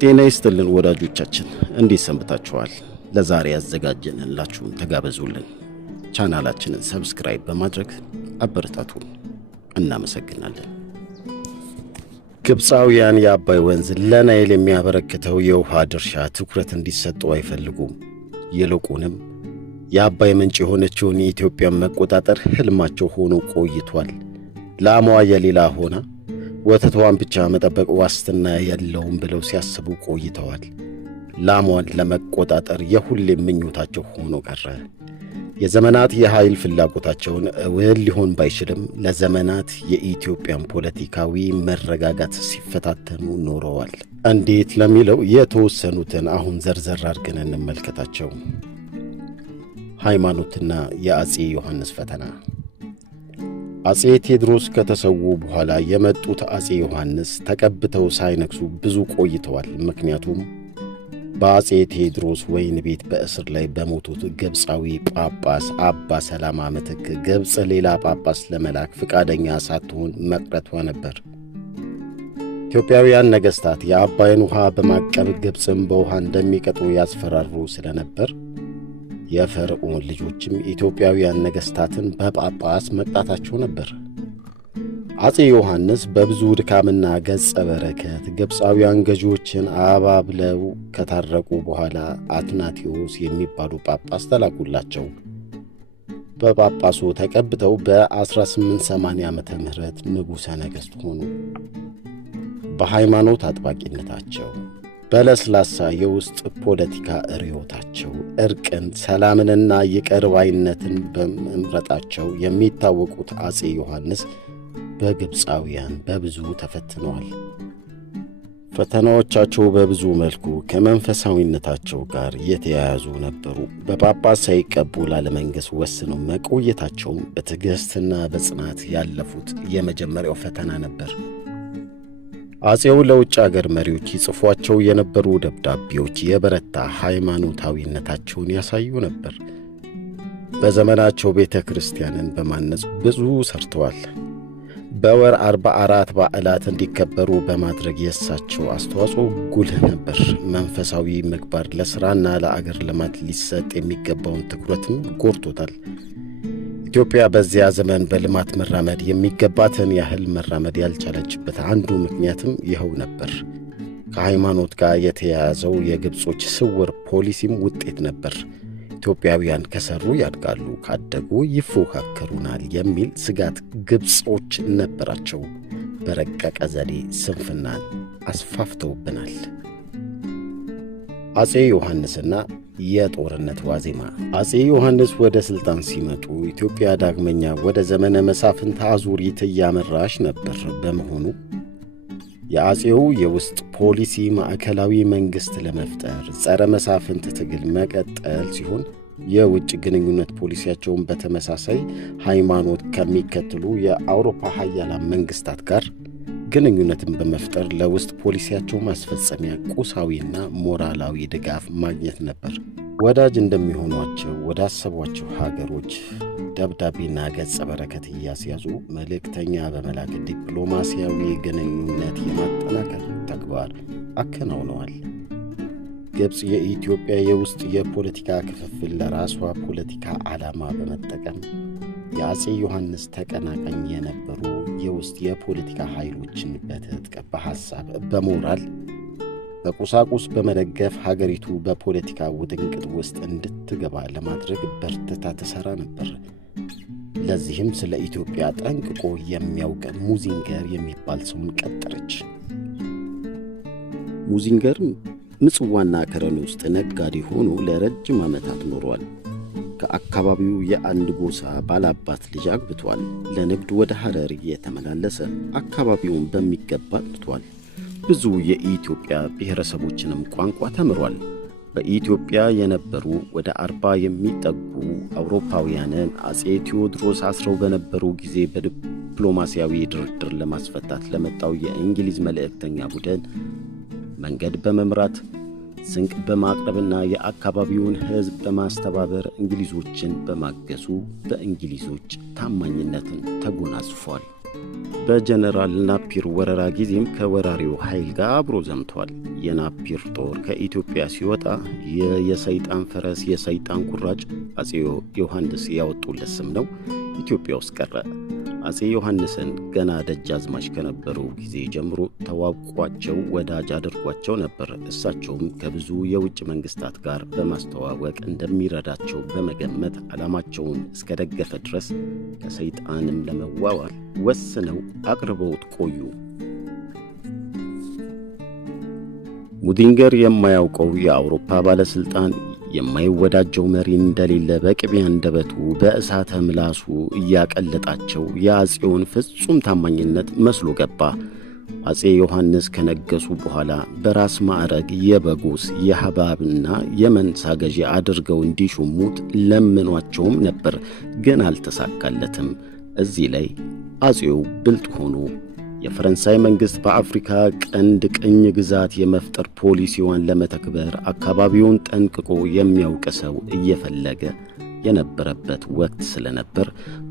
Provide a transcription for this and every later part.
ጤና ይስጥልን ወዳጆቻችን፣ እንዴት ሰንብታችኋል? ለዛሬ ያዘጋጀንላችሁን ተጋበዙልን። ቻናላችንን ሰብስክራይብ በማድረግ አበረታቱን። እናመሰግናለን። ግብፃውያን የአባይ ወንዝ ለናይል የሚያበረክተው የውሃ ድርሻ ትኩረት እንዲሰጠው አይፈልጉም። ይልቁንም የአባይ ምንጭ የሆነችውን የኢትዮጵያን መቆጣጠር ህልማቸው ሆኖ ቆይቷል። ላሟ የሌላ ሆና ወተቷን ብቻ መጠበቅ ዋስትና የለውም ብለው ሲያስቡ ቆይተዋል። ላሟን ለመቆጣጠር የሁሌም ምኞታቸው ሆኖ ቀረ። የዘመናት የኃይል ፍላጎታቸውን እውን ሊሆን ባይችልም ለዘመናት የኢትዮጵያን ፖለቲካዊ መረጋጋት ሲፈታተኑ ኖረዋል። እንዴት ለሚለው የተወሰኑትን አሁን ዘርዘር አድርገን እንመልከታቸው። ሃይማኖትና የአፄ ዮሐንስ ፈተና። አፄ ቴዎድሮስ ከተሰዉ በኋላ የመጡት አፄ ዮሐንስ ተቀብተው ሳይነግሱ ብዙ ቆይተዋል። ምክንያቱም በአፄ ቴዎድሮስ ወይን ቤት በእስር ላይ በሞቱት ግብፃዊ ጳጳስ አባ ሰላማ ምትክ ግብፅ ሌላ ጳጳስ ለመላክ ፈቃደኛ ሳትሆን መቅረቷ ነበር። ኢትዮጵያውያን ነገሥታት የአባይን ውሃ በማቀብ ግብፅን በውሃ እንደሚቀጡ ያስፈራሩ ስለነበር የፈርዖን ልጆችም ኢትዮጵያውያን ነገሥታትን በጳጳስ መቅጣታቸው ነበር። አፄ ዮሐንስ በብዙ ድካምና ገጸ በረከት ግብፃውያን ገዢዎችን አባብለው ከታረቁ በኋላ አትናቴዎስ የሚባሉ ጳጳስ ተላኩላቸው። በጳጳሱ ተቀብተው በ1880 ዓመተ ምህረት ንጉሠ ነገሥት ሆኑ። በሃይማኖት አጥባቂነታቸው፣ በለስላሳ የውስጥ ፖለቲካ ርዕዮታቸው፣ እርቅን፣ ሰላምንና ይቅር ባይነትን በመምረጣቸው የሚታወቁት አፄ ዮሐንስ በግብፃውያን በብዙ ተፈትነዋል። ፈተናዎቻቸው በብዙ መልኩ ከመንፈሳዊነታቸው ጋር የተያያዙ ነበሩ። በጳጳስ ሳይቀቡ ላለመንገስ ወስነው መቆየታቸውም በትዕግሥትና በጽናት ያለፉት የመጀመሪያው ፈተና ነበር። አፄው ለውጭ አገር መሪዎች ይጽፏቸው የነበሩ ደብዳቤዎች የበረታ ሃይማኖታዊነታቸውን ያሳዩ ነበር። በዘመናቸው ቤተ ክርስቲያንን በማነጽ ብዙ ሰርተዋል። በወር 44 በዓላት እንዲከበሩ በማድረግ የእሳቸው አስተዋጽኦ ጉልህ ነበር። መንፈሳዊ ምግባር ለሥራና ለአገር ልማት ሊሰጥ የሚገባውን ትኩረትም ጎርቶታል። ኢትዮጵያ በዚያ ዘመን በልማት መራመድ የሚገባትን ያህል መራመድ ያልቻለችበት አንዱ ምክንያትም ይኸው ነበር። ከሃይማኖት ጋር የተያያዘው የግብጾች ስውር ፖሊሲም ውጤት ነበር። ኢትዮጵያውያን ከሰሩ ያድጋሉ፣ ካደጉ ይፎካከሩናል የሚል ስጋት ግብጾች ነበራቸው። በረቀቀ ዘዴ ስንፍናን አስፋፍተውብናል። አፄ ዮሐንስና የጦርነት ዋዜማ። አፄ ዮሐንስ ወደ ሥልጣን ሲመጡ ኢትዮጵያ ዳግመኛ ወደ ዘመነ መሳፍንት አዙሪት እያመራች ነበር። በመሆኑ የአፄው የውስጥ ፖሊሲ ማዕከላዊ መንግሥት ለመፍጠር ጸረ መሳፍንት ትግል መቀጠል ሲሆን የውጭ ግንኙነት ፖሊሲያቸውን በተመሳሳይ ሃይማኖት ከሚከተሉ የአውሮፓ ሀያላን መንግሥታት ጋር ግንኙነትን በመፍጠር ለውስጥ ፖሊሲያቸው ማስፈጸሚያ ቁሳዊና ሞራላዊ ድጋፍ ማግኘት ነበር። ወዳጅ እንደሚሆኗቸው ወዳሰቧቸው ሀገሮች ደብዳቤና ገጸ በረከት እያስያዙ መልእክተኛ በመላክ ዲፕሎማሲያዊ ግንኙነት የማጠናከር ተግባር አከናውነዋል። ግብፅ የኢትዮጵያ የውስጥ የፖለቲካ ክፍፍል ለራሷ ፖለቲካ ዓላማ በመጠቀም የአፄ ዮሐንስ ተቀናቃኝ የነበሩ የውስጥ የፖለቲካ ኃይሎችን በትጥቅ፣ በሐሳብ፣ በሞራል፣ በቁሳቁስ በመደገፍ ሀገሪቱ በፖለቲካ ውጥንቅጥ ውስጥ እንድትገባ ለማድረግ በርትታ ትሠራ ነበር። ለዚህም ስለ ኢትዮጵያ ጠንቅቆ የሚያውቅ ሙዚንገር የሚባል ሰውን ቀጠረች። ሙዚንገር ምጽዋና ከረን ውስጥ ነጋዴ ሆኖ ለረጅም ዓመታት ኖሯል። ከአካባቢው የአንድ ጎሳ ባላባት ልጅ አግብቷል። ለንግድ ወደ ሐረር የተመላለሰ አካባቢውን በሚገባ አጥቷል። ብዙ የኢትዮጵያ ብሔረሰቦችንም ቋንቋ ተምሯል። በኢትዮጵያ የነበሩ ወደ 40 የሚጠጉ አውሮፓውያንን አፄ ቴዎድሮስ አስረው በነበሩ ጊዜ በዲፕሎማሲያዊ ድርድር ለማስፈታት ለመጣው የእንግሊዝ መልእክተኛ ቡድን መንገድ በመምራት ስንቅ በማቅረብና የአካባቢውን ሕዝብ በማስተባበር እንግሊዞችን በማገዙ በእንግሊዞች ታማኝነትን ተጎናጽፏል። በጀነራል ናፒር ወረራ ጊዜም ከወራሪው ኃይል ጋር አብሮ ዘምቷል። የናፒር ጦር ከኢትዮጵያ ሲወጣ የሰይጣን ፈረስ የሰይጣን ቁራጭ አጼ ዮሐንስ ያወጡለት ስም ነው ኢትዮጵያ ውስጥ ቀረ። አጼ ዮሐንስን ገና ደጃዝማች ከነበሩ ጊዜ ጀምሮ ተዋውቋቸው ወዳጅ አድርጓቸው ነበር። እሳቸውም ከብዙ የውጭ መንግስታት ጋር በማስተዋወቅ እንደሚረዳቸው በመገመት ዓላማቸውን እስከደገፈ ድረስ ከሰይጣንም ለመዋዋል ወስነው አቅርበውት ቆዩ። ሙዲንገር የማያውቀው የአውሮፓ ባለስልጣን የማይወዳጀው መሪ እንደሌለ በቅቤ አንደበቱ በእሳተ ምላሱ እያቀለጣቸው የአጼውን ፍጹም ታማኝነት መስሎ ገባ። አጼ ዮሐንስ ከነገሱ በኋላ በራስ ማዕረግ የበጎስ የሐባብና የመንሳ ገዢ አድርገው እንዲሾሙት ለምኗቸውም ነበር፣ ግን አልተሳካለትም። እዚህ ላይ አጼው ብልጥ ሆኖ የፈረንሳይ መንግስት በአፍሪካ ቀንድ ቅኝ ግዛት የመፍጠር ፖሊሲዋን ለመተግበር አካባቢውን ጠንቅቆ የሚያውቅ ሰው እየፈለገ የነበረበት ወቅት ስለነበር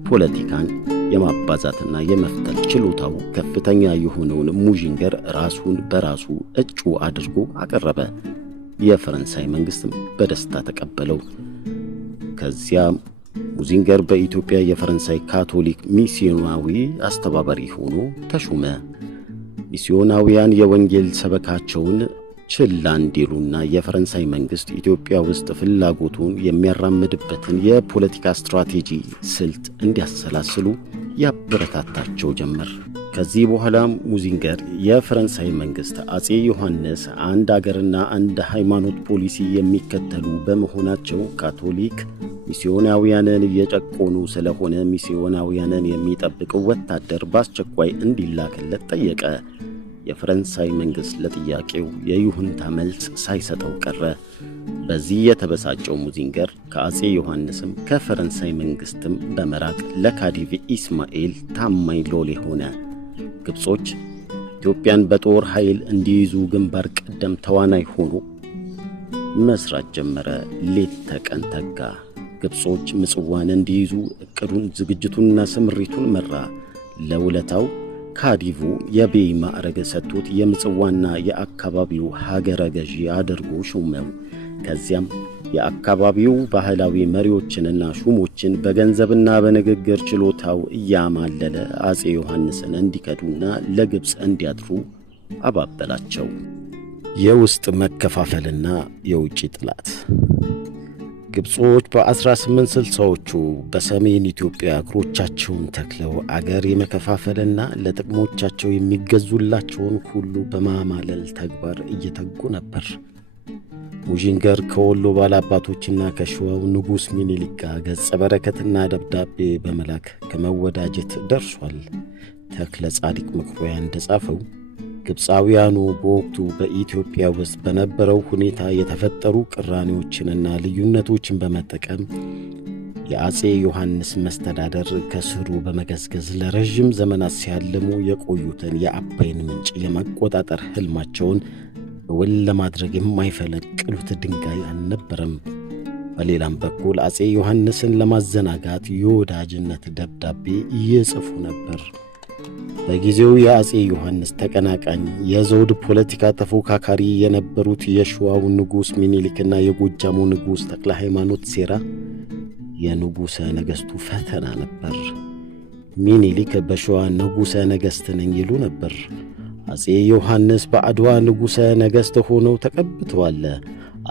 ፖለቲካን የማባዛትና የመፍተል ችሎታው ከፍተኛ የሆነውን ሙዥንገር ራሱን በራሱ እጩ አድርጎ አቀረበ። የፈረንሳይ መንግስትም በደስታ ተቀበለው። ከዚያም ሙዚንገር በኢትዮጵያ የፈረንሳይ ካቶሊክ ሚስዮናዊ አስተባባሪ ሆኖ ተሾመ። ሚስዮናውያን የወንጌል ሰበካቸውን ችላ እንዲሉና የፈረንሳይ መንግስት ኢትዮጵያ ውስጥ ፍላጎቱን የሚያራምድበትን የፖለቲካ ስትራቴጂ ስልት እንዲያሰላስሉ ያበረታታቸው ጀመር። ከዚህ በኋላ ሙዚንገር የፈረንሳይ መንግስት አጼ ዮሐንስ አንድ አገርና አንድ ሃይማኖት ፖሊሲ የሚከተሉ በመሆናቸው ካቶሊክ ሚስዮናውያንን እየጨቆኑ ስለሆነ ሚስዮናውያንን የሚጠብቅ ወታደር በአስቸኳይ እንዲላክለት ጠየቀ። የፈረንሳይ መንግስት ለጥያቄው የይሁንታ መልስ ሳይሰጠው ቀረ። በዚህ የተበሳጨው ሙዚንገር ከአጼ ዮሐንስም ከፈረንሳይ መንግስትም በመራቅ ለካዲቭ ኢስማኤል ታማኝ ሎሌ ሆነ። ግብጾች ኢትዮጵያን በጦር ኃይል እንዲይዙ ግንባር ቀደም ተዋናይ ሆኖ መስራት ጀመረ። ሌት ተቀን ተጋ። ግብጾች ምጽዋን እንዲይዙ እቅዱን፣ ዝግጅቱንና ስምሪቱን መራ። ለውለታው ካዲቭ የቤይ ማዕረግ ሰጥቶት የምጽዋና የአካባቢው ሀገረ ገዢ አድርጎ ሾመው። ከዚያም የአካባቢው ባህላዊ መሪዎችንና ሹሞችን በገንዘብና በንግግር ችሎታው እያማለለ አጼ ዮሐንስን እንዲከዱና ለግብፅ እንዲያድሩ አባበላቸው። የውስጥ መከፋፈልና የውጭ ጥላት። ግብጾች በ1860ዎቹ በሰሜን ኢትዮጵያ እግሮቻቸውን ተክለው አገር የመከፋፈልና ለጥቅሞቻቸው የሚገዙላቸውን ሁሉ በማማለል ተግባር እየተጉ ነበር። ሙዥንገር ከወሎ ባላባቶችና ከሸዋው ንጉሥ ሚኒሊክ ጋር ገጸ በረከትና ደብዳቤ በመላክ ከመወዳጀት ደርሷል። ተክለ ጻዲቅ መኩሪያ እንደጻፈው ግብፃውያኑ በወቅቱ በኢትዮጵያ ውስጥ በነበረው ሁኔታ የተፈጠሩ ቅራኔዎችንና ልዩነቶችን በመጠቀም የአጼ ዮሐንስ መስተዳደር ከስሩ በመገዝገዝ ለረዥም ዘመናት ሲያልሙ የቆዩትን የአባይን ምንጭ የመቆጣጠር ሕልማቸውን እውን ለማድረግ የማይፈነቅሉት ድንጋይ አልነበረም። በሌላም በኩል አጼ ዮሐንስን ለማዘናጋት የወዳጅነት ደብዳቤ ይጽፉ ነበር። በጊዜው የአጼ ዮሐንስ ተቀናቃኝ የዘውድ ፖለቲካ ተፎካካሪ የነበሩት የሸዋው ንጉሥ ሚኒሊክና የጎጃሙ ንጉሥ ተክለ ሃይማኖት ሴራ የንጉሠ ነገሥቱ ፈተና ነበር። ሚኒሊክ በሸዋ ንጉሠ ነገሥት ነኝ ይሉ ነበር። አጼ ዮሐንስ በአድዋ ንጉሠ ነገሥት ሆነው ተቀብተዋል።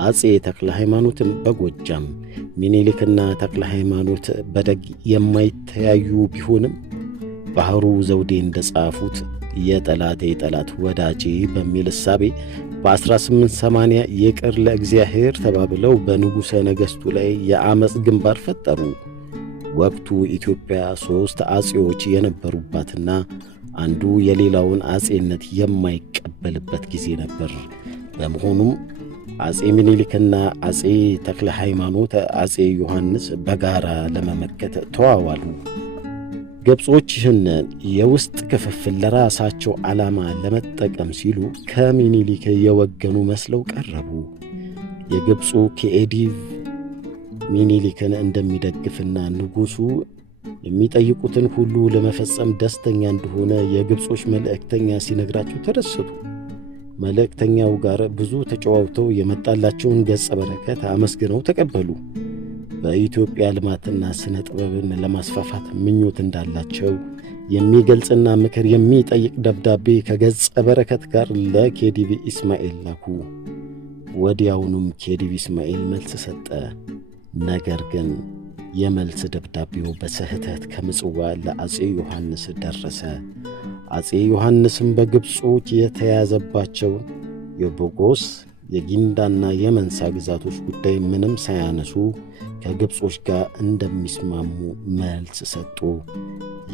አጼ ተክለ ሃይማኖትም በጎጃም። ሚኒሊክና ተክለ ሃይማኖት በደግ የማይተያዩ ቢሆንም ባህሩ ዘውዴ እንደጻፉት የጠላቴ ጠላት ወዳጄ በሚል እሳቤ በ1880 ይቅር ለእግዚአብሔር ተባብለው በንጉሠ ነገሥቱ ላይ የአመፅ ግንባር ፈጠሩ። ወቅቱ ኢትዮጵያ 3 አጼዎች የነበሩባትና አንዱ የሌላውን አጼነት የማይቀበልበት ጊዜ ነበር። በመሆኑም አጼ ሚኒሊክና አጼ ተክለ ሃይማኖት አጼ ዮሐንስ በጋራ ለመመከት ተዋዋሉ። ግብጾች ይህንን የውስጥ ክፍፍል ለራሳቸው ዓላማ ለመጠቀም ሲሉ ከሚኒሊክ የወገኑ መስለው ቀረቡ። የግብፁ ከኤዲቭ ሚኒሊክን እንደሚደግፍና ንጉሡ የሚጠይቁትን ሁሉ ለመፈጸም ደስተኛ እንደሆነ የግብጾች መልእክተኛ ሲነግራቸው ተደሰቱ። መልእክተኛው ጋር ብዙ ተጨዋውተው የመጣላቸውን ገጸ በረከት አመስግነው ተቀበሉ። በኢትዮጵያ ልማትና ስነ ጥበብን ለማስፋፋት ምኞት እንዳላቸው የሚገልጽና ምክር የሚጠይቅ ደብዳቤ ከገጸ በረከት ጋር ለኬዲቪ ኢስማኤል ላኩ። ወዲያውኑም ኬዲቪ ኢስማኤል መልስ ሰጠ። ነገር ግን የመልስ ደብዳቤው በስህተት ከምጽዋ ለአጼ ዮሐንስ ደረሰ። አጼ ዮሐንስም በግብጾች የተያዘባቸው የቦጎስ የጊንዳና የመንሳ ግዛቶች ጉዳይ ምንም ሳያነሱ ከግብጾች ጋር እንደሚስማሙ መልስ ሰጡ።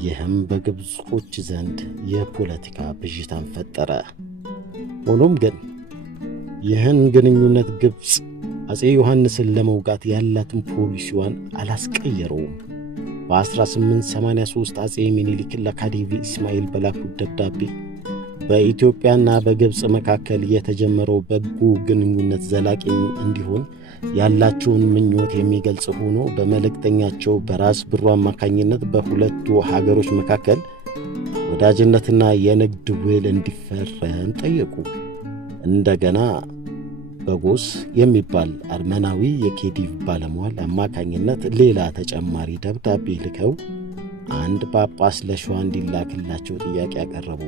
ይህም በግብጾች ዘንድ የፖለቲካ ብዥታን ፈጠረ። ሆኖም ግን ይህን ግንኙነት ግብጽ አጼ ዮሐንስን ለመውጋት ያላትን ፖሊሲዋን አላስቀየረውም። በ1883 አጼ ሚኒሊክ ለኬዲቪ ኢስማኤል በላኩት ደብዳቤ በኢትዮጵያና በግብጽ መካከል የተጀመረው በጎ ግንኙነት ዘላቂ እንዲሆን ያላቸውን ምኞት የሚገልጽ ሆኖ በመልእክተኛቸው በራስ ብሩ አማካኝነት በሁለቱ ሀገሮች መካከል ወዳጅነትና የንግድ ውል እንዲፈረም ጠየቁ። እንደገና ቦጎስ የሚባል አርመናዊ የኬዲቭ ባለሟል አማካኝነት ሌላ ተጨማሪ ደብዳቤ ልከው አንድ ጳጳስ ለሸዋ እንዲላክላቸው ጥያቄ ያቀረቡ።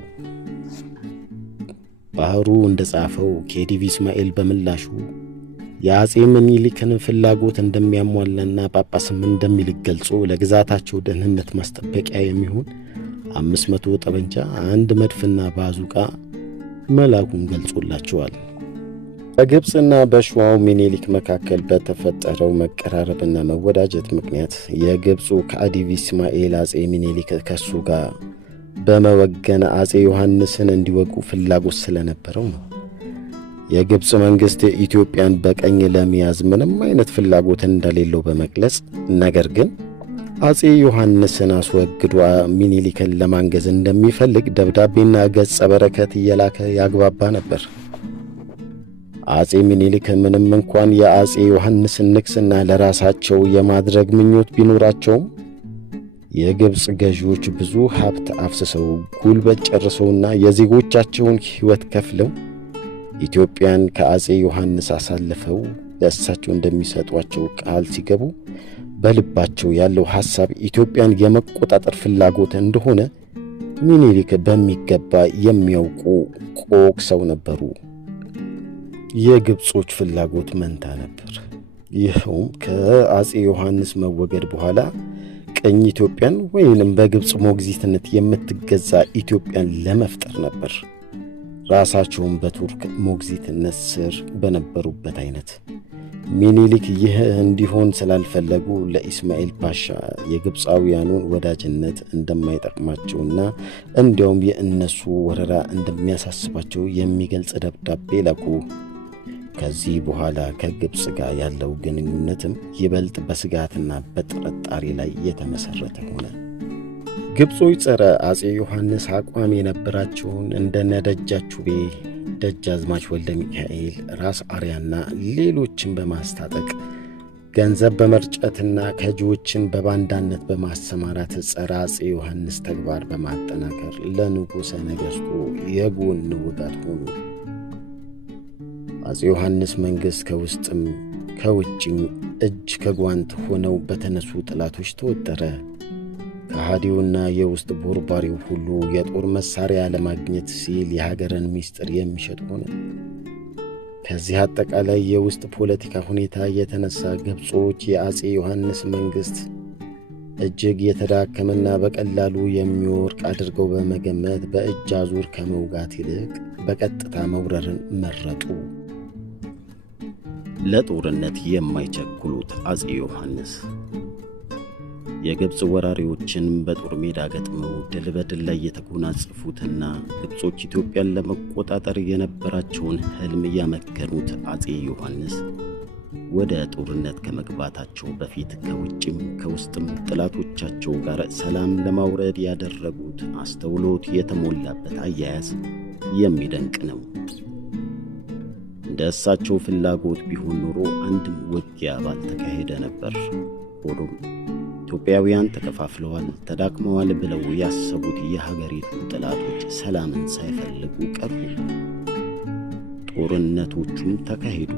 ባህሩ እንደጻፈው ኬዲቪ ኢስማኤል በምላሹ የአጼ ምኒልክን ፍላጎት እንደሚያሟላና ጳጳስም እንደሚልክ ገልጾ ለግዛታቸው ደህንነት ማስጠበቂያ የሚሆን 500 ጠበንጃ፣ 1 መድፍና ባዙቃ መላኩን ገልጾላቸዋል። በግብጽና በሸዋው ሚኒሊክ መካከል በተፈጠረው መቀራረብና መወዳጀት ምክንያት የግብፁ ኬዲቪ ኢስማኤል አጼ ሚኒሊክ ከሱ ጋር በመወገን አጼ ዮሐንስን እንዲወጉ ፍላጎት ስለነበረው ነው። የግብጽ መንግስት ኢትዮጵያን በቀኝ ለመያዝ ምንም አይነት ፍላጎት እንደሌለው በመግለጽ ነገር ግን አጼ ዮሐንስን አስወግዶ ሚኒሊክን ለማንገዝ እንደሚፈልግ ደብዳቤና ገጸ በረከት እየላከ ያግባባ ነበር። አጼ ሚኒሊክ ምንም እንኳን የአጼ ዮሐንስን ንግስና ለራሳቸው የማድረግ ምኞት ቢኖራቸውም የግብጽ ገዢዎች ብዙ ሀብት አፍስሰው ጉልበት ጨርሰውና የዜጎቻቸውን ሕይወት ከፍለው ኢትዮጵያን ከአጼ ዮሐንስ አሳልፈው ለእሳቸው እንደሚሰጧቸው ቃል ሲገቡ በልባቸው ያለው ሐሳብ ኢትዮጵያን የመቆጣጠር ፍላጎት እንደሆነ ሚኒሊክ በሚገባ የሚያውቁ ቆቅ ሰው ነበሩ። የግብጾች ፍላጎት መንታ ነበር። ይኸውም ከአጼ ዮሐንስ መወገድ በኋላ ቀኝ ኢትዮጵያን ወይንም በግብጽ ሞግዚትነት የምትገዛ ኢትዮጵያን ለመፍጠር ነበር። ራሳቸውን በቱርክ ሞግዚትነት ስር በነበሩበት አይነት ሚኒሊክ ይህ እንዲሆን ስላልፈለጉ ለኢስማኤል ፓሻ የግብፃውያኑን ወዳጅነት እንደማይጠቅማቸውና እንዲያውም የእነሱ ወረራ እንደሚያሳስባቸው የሚገልጽ ደብዳቤ ላኩ። ከዚህ በኋላ ከግብጽ ጋር ያለው ግንኙነትም ይበልጥ በስጋትና በጥርጣሬ ላይ የተመሰረተ ሆነ። ግብጾች ጸረ አጼ ዮሐንስ አቋም የነበራቸውን እንደነ ደጃቹቤ፣ ደጃዝማች ወልደ ሚካኤል፣ ራስ አርያና ሌሎችን በማስታጠቅ ገንዘብ በመርጨትና ከጂዎችን በባንዳነት በማሰማራት ጸረ አጼ ዮሐንስ ተግባር በማጠናከር ለንጉሠ ነገሥቱ የጎን ውጋት ሆኑ። አጼ ዮሐንስ መንግሥት ከውስጥም ከውጭም እጅ ከጓንት ሆነው በተነሱ ጠላቶች ተወጠረ። ከሃዲውና የውስጥ ቦርባሪው ሁሉ የጦር መሳሪያ ለማግኘት ሲል የሀገርን ምስጢር የሚሸጥ ሆነ። ከዚህ አጠቃላይ የውስጥ ፖለቲካ ሁኔታ የተነሳ ግብጾች የአጼ ዮሐንስ መንግሥት እጅግ የተዳከመና በቀላሉ የሚወርቅ አድርገው በመገመት በእጅ አዙር ከመውጋት ይልቅ በቀጥታ መውረርን መረጡ። ለጦርነት የማይቸኩሉት አጼ ዮሐንስ የግብጽ ወራሪዎችን በጦር ሜዳ ገጥመው ድል በድል ላይ የተጎናጸፉትና ግብጾች ኢትዮጵያን ለመቆጣጠር የነበራቸውን ሕልም ያመከኑት አጼ ዮሐንስ ወደ ጦርነት ከመግባታቸው በፊት ከውጭም ከውስጥም ጠላቶቻቸው ጋር ሰላም ለማውረድ ያደረጉት አስተውሎት የተሞላበት አያያዝ የሚደንቅ ነው። እንደ እሳቸው ፍላጎት ቢሆን ኖሮ አንድም ውጊያ ባልተካሄደ ነበር። ሆኖም ኢትዮጵያውያን ተከፋፍለዋል፣ ተዳክመዋል ብለው ያሰቡት የሀገሪቱ ጠላቶች ሰላምን ሳይፈልጉ ቀሩ። ጦርነቶቹም ተካሄዱ።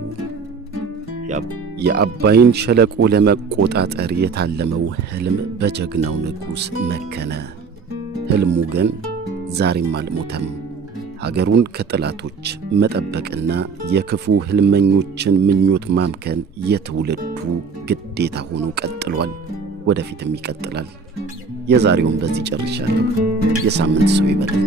የአባይን ሸለቆ ለመቆጣጠር የታለመው ሕልም በጀግናው ንጉሥ መከነ። ሕልሙ ግን ዛሬም አልሞተም። ሀገሩን ከጠላቶች መጠበቅና የክፉ ሕልመኞችን ምኞት ማምከን የትውልዱ ግዴታ ሆኖ ቀጥሏል። ወደፊትም ይቀጥላል። የዛሬውን በዚህ ጨርሻለሁ። የሳምንት ሰው ይበለን።